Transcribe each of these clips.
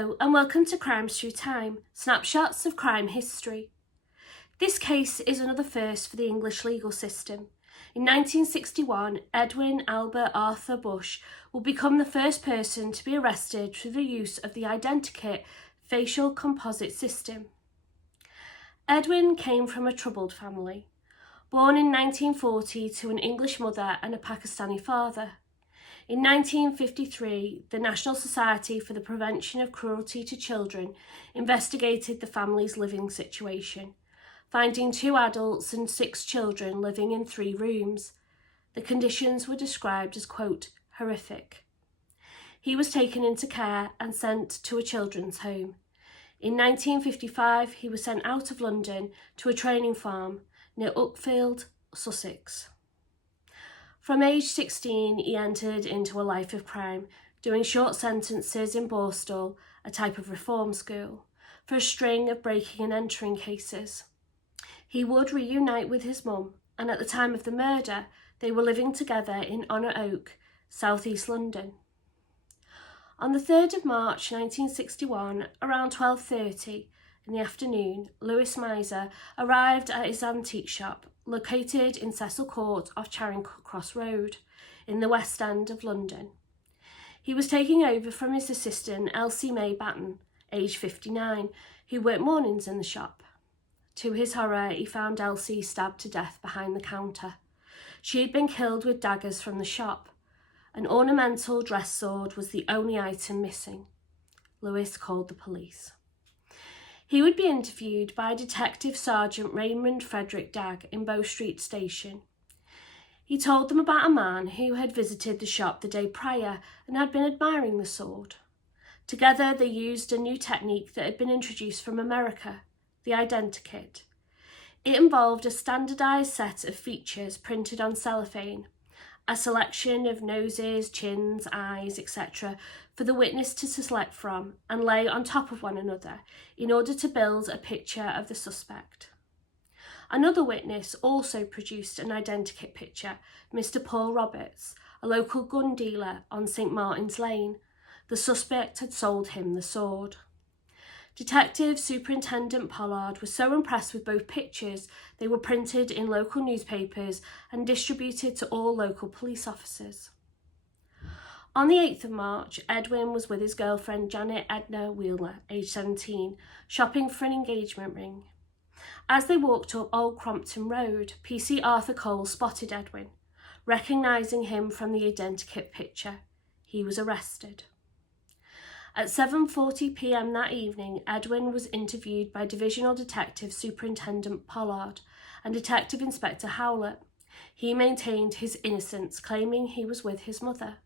Hello and welcome to Crimes Through Time, snapshots of crime history. This case is another first for the English legal system. In 1961, Edwin Albert Arthur Bush will become the first person to be arrested through the use of the Identikit facial composite system. Edwin came from a troubled family. Born in 1940 to an English mother and a Pakistani father. In 1953, the National Society for the Prevention of Cruelty to Children investigated the family's living situation, finding 2 adults and 6 children living in 3 rooms. The conditions were described as, quote, horrific. He was taken into care and sent to a children's home. In 1955, he was sent out of London to a training farm near Uckfield, Sussex. From age 16, he entered into a life of crime, doing short sentences in Borstal, a type of reform school, for a string of breaking and entering cases. He would reunite with his mum, and at the time of the murder, they were living together in Honor Oak, South East London. On the 3rd of March 1961, around 12:30 in the afternoon, Lewis Miser arrived at his antique shop, located in Cecil Court off Charing Cross Road, in the West End of London. He was taking over from his assistant Elsie Batton, aged 59, who worked mornings in the shop. To his horror, he found Elsie stabbed to death behind the counter. She had been killed with daggers from the shop. An ornamental dress sword was the only item missing. Lewis called the police. He would be interviewed by Detective Sergeant Raymond Frederick Dagg in Bow Street Station. He told them about a man who had visited the shop the day prior and had been admiring the sword. Together they used a new technique that had been introduced from America, the Identikit. It involved a standardised set of features printed on cellophane, a selection of noses, chins, eyes, etc. for the witness to select from and lay on top of one another in order to build a picture of the suspect. Another witness also produced an identikit picture, Mr. Paul Roberts, a local gun dealer on St. Martin's Lane. The suspect had sold him the sword. Detective Superintendent Pollard was so impressed with both pictures, they were printed in local newspapers and distributed to all local police officers. On the 8th of March, Edwin was with his girlfriend Janet Edna Wheeler, aged 17, shopping for an engagement ring. As they walked up Old Crompton Road, PC Arthur Cole spotted Edwin. Recognising him from the Identikit picture, he was arrested. At 7:40 p.m. that evening, Edwin was interviewed by Divisional Detective Superintendent Pollard and Detective Inspector Howlett. He maintained his innocence, claiming he was with his mother.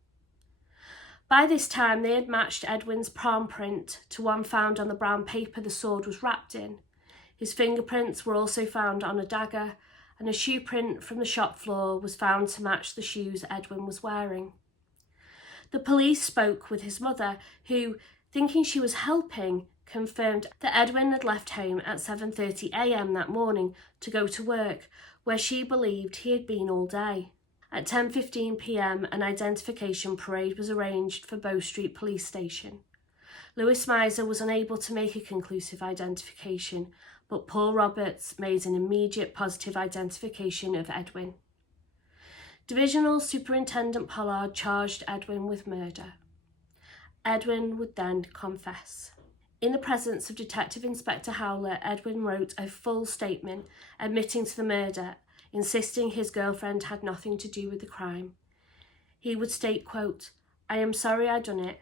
By this time, they had matched Edwin's palm print to one found on the brown paper the sword was wrapped in. His fingerprints were also found on a dagger, and a shoe print from the shop floor was found to match the shoes Edwin was wearing. The police spoke with his mother, who, thinking she was helping, confirmed that Edwin had left home at 7:30 a.m. that morning to go to work, where she believed he had been all day. At 10:15 p.m, an identification parade was arranged for Bow Street Police Station. Lewis Miser was unable to make a conclusive identification, but Paul Roberts made an immediate positive identification of Edwin. Divisional Superintendent Pollard charged Edwin with murder. Edwin would then confess. In the presence of Detective Inspector Howlett, Edwin wrote a full statement admitting to the murder, insisting his girlfriend had nothing to do with the crime. He would state, quote, "I am sorry I done it.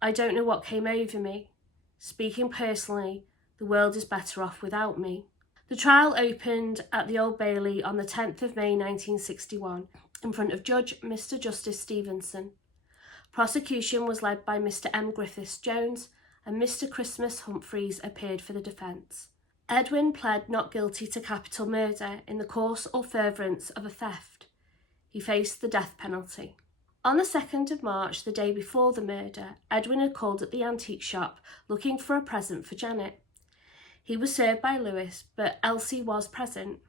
I don't know what came over me. Speaking personally, the world is better off without me." The trial opened at the Old Bailey on the 10th of May 1961 in front of Judge Mr. Justice Stevenson. Prosecution was led by Mr. M. Griffiths Jones, and Mr. Christmas Humphreys appeared for the defence. Edwin pled not guilty to capital murder in the course or furtherance of a theft. He faced the death penalty. On the 2nd of March, the day before the murder, Edwin had called at the antique shop looking for a present for Janet. He was served by Lewis, but Elsie was present.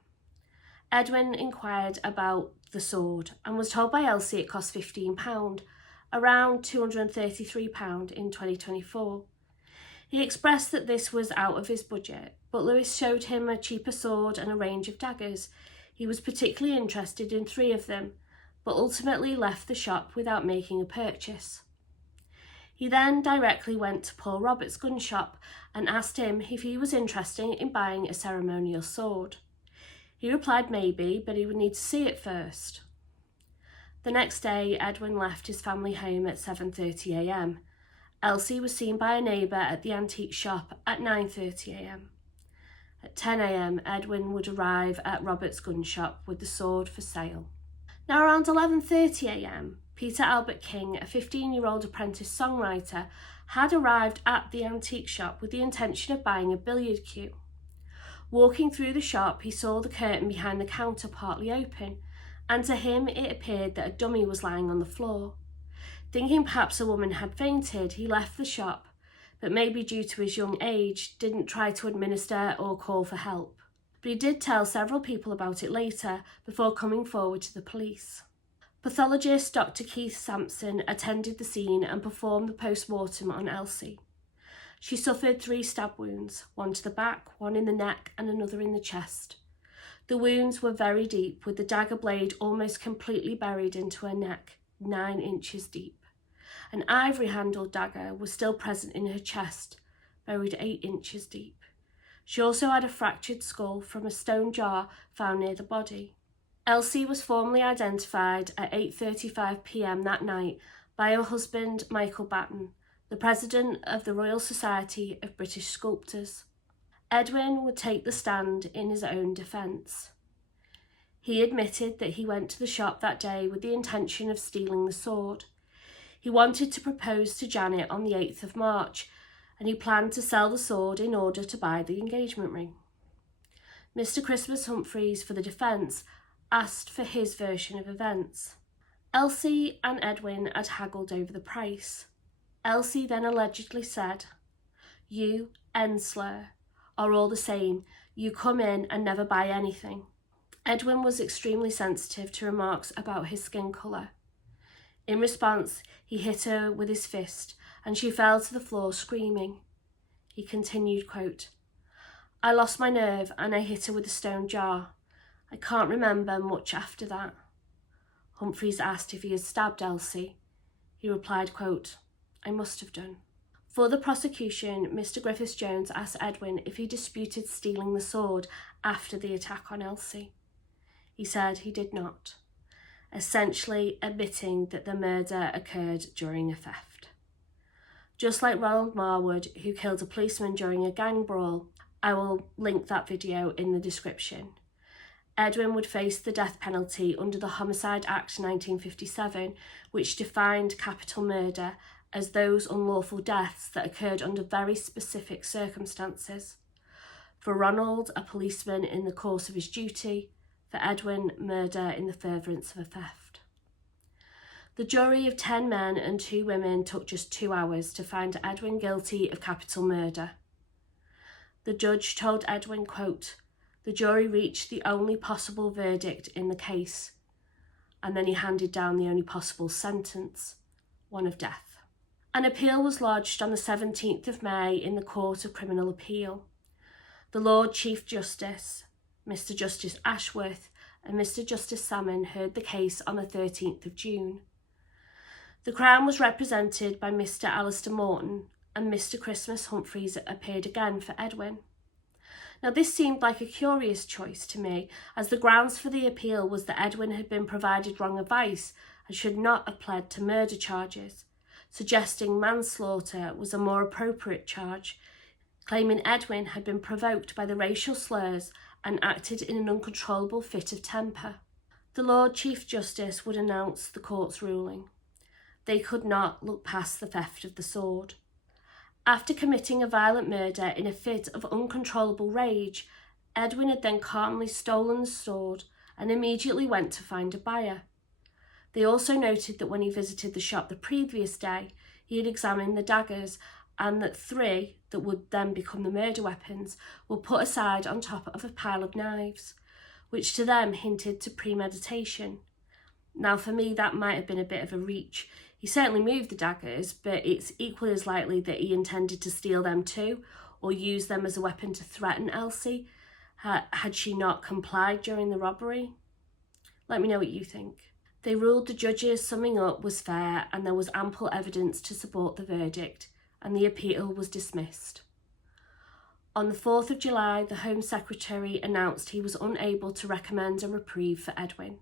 Edwin inquired about the sword and was told by Elsie it cost £15, around £233 in 2024. He expressed that this was out of his budget, but Lewis showed him a cheaper sword and a range of daggers. He was particularly interested in 3 of them, but ultimately left the shop without making a purchase. He then directly went to Paul Roberts' gun shop and asked him if he was interested in buying a ceremonial sword. He replied maybe, but he would need to see it first. The next day, Edwin left his family home at 7:30 a.m. Elsie was seen by a neighbour at the antique shop at 9:30 a.m. At 10 a.m, Edwin would arrive at Roberts' gun shop with the sword for sale. Now around 11:30 a.m, Peter Albert King, a 15-year-old apprentice songwriter, had arrived at the antique shop with the intention of buying a billiard cue. Walking through the shop, he saw the curtain behind the counter partly open, and to him it appeared that a dummy was lying on the floor. Thinking perhaps a woman had fainted, he left the shop, but maybe due to his young age, didn't try to administer or call for help. But he did tell several people about it later, before coming forward to the police. Pathologist Dr. Keith Sampson attended the scene and performed the post-mortem on Elsie. She suffered 3 stab wounds, 1 to the back, 1 in the neck and another in the chest. The wounds were very deep, with the dagger blade almost completely buried into her neck, 9 inches deep. An ivory-handled dagger was still present in her chest, buried 8 inches deep. She also had a fractured skull from a stone jar found near the body. Elsie was formally identified at 8:35 p.m. that night by her husband, Michael Batton, the president of the Royal Society of British Sculptors. Edwin would take the stand in his own defence. He admitted that he went to the shop that day with the intention of stealing the sword. He wanted to propose to Janet on the 8th of March, and he planned to sell the sword in order to buy the engagement ring. Mr. Christmas Humphreys, for the defence, asked for his version of events. Elsie and Edwin had haggled over the price. Elsie then allegedly said, "You, Ensler, are all the same. You come in and never buy anything." Edwin was extremely sensitive to remarks about his skin colour. In response, he hit her with his fist and she fell to the floor screaming. He continued, quote, "I lost my nerve and I hit her with a stone jar. I can't remember much after that." Humphreys asked if he had stabbed Elsie. He replied, quote, "I must have done." For the prosecution, Mr. Griffiths-Jones asked Edwin if he disputed stealing the sword after the attack on Elsie. He said he did not, essentially admitting that the murder occurred during a theft. Just like Ronald Marwood, who killed a policeman during a gang brawl, I will link that video in the description. Edwin would face the death penalty under the Homicide Act 1957, which defined capital murder as those unlawful deaths that occurred under very specific circumstances. For Ronald, a policeman in the course of his duty; for Edwin, murder in the furtherance of a theft. The jury of 10 men and 2 women took just 2 hours to find Edwin guilty of capital murder. The judge told Edwin, quote, "The jury reached the only possible verdict in the case," and then he handed down the only possible sentence, one of death. An appeal was lodged on the 17th of May in the Court of Criminal Appeal. The Lord Chief Justice, Mr. Justice Ashworth, and Mr. Justice Salmon heard the case on the 13th of June. The Crown was represented by Mr. Alistair Morton, and Mr. Christmas Humphreys appeared again for Edwin. Now this seemed like a curious choice to me, as the grounds for the appeal was that Edwin had been provided wrong advice and should not have pled to murder charges, suggesting manslaughter was a more appropriate charge, claiming Edwin had been provoked by the racial slurs and acted in an uncontrollable fit of temper. The Lord Chief Justice would announce the court's ruling. They could not look past the theft of the sword. After committing a violent murder in a fit of uncontrollable rage, Edwin had then calmly stolen the sword and immediately went to find a buyer. They also noted that when he visited the shop the previous day, he had examined the daggers and that 3, that would then become the murder weapons, were put aside on top of a pile of knives, which to them hinted to premeditation. Now for me that might have been a bit of a reach. He certainly moved the daggers, but it's equally as likely that he intended to steal them too, or use them as a weapon to threaten Elsie had she not complied during the robbery. Let me know what you think. They ruled the judges summing up was fair and there was ample evidence to support the verdict, and the appeal was dismissed. On the 4th of July, the Home Secretary announced he was unable to recommend a reprieve for Edwin.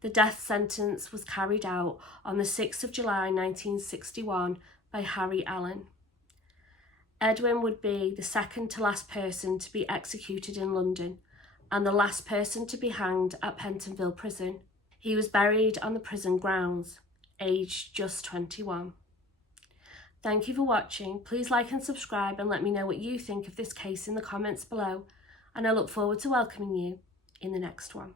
The death sentence was carried out on the 6th of July 1961 by Harry Allen. Edwin would be the second to last person to be executed in London and the last person to be hanged at Pentonville Prison. He was buried on the prison grounds, aged just 21. Thank you for watching. Please like and subscribe and let me know what you think of this case in the comments below, and I look forward to welcoming you in the next one.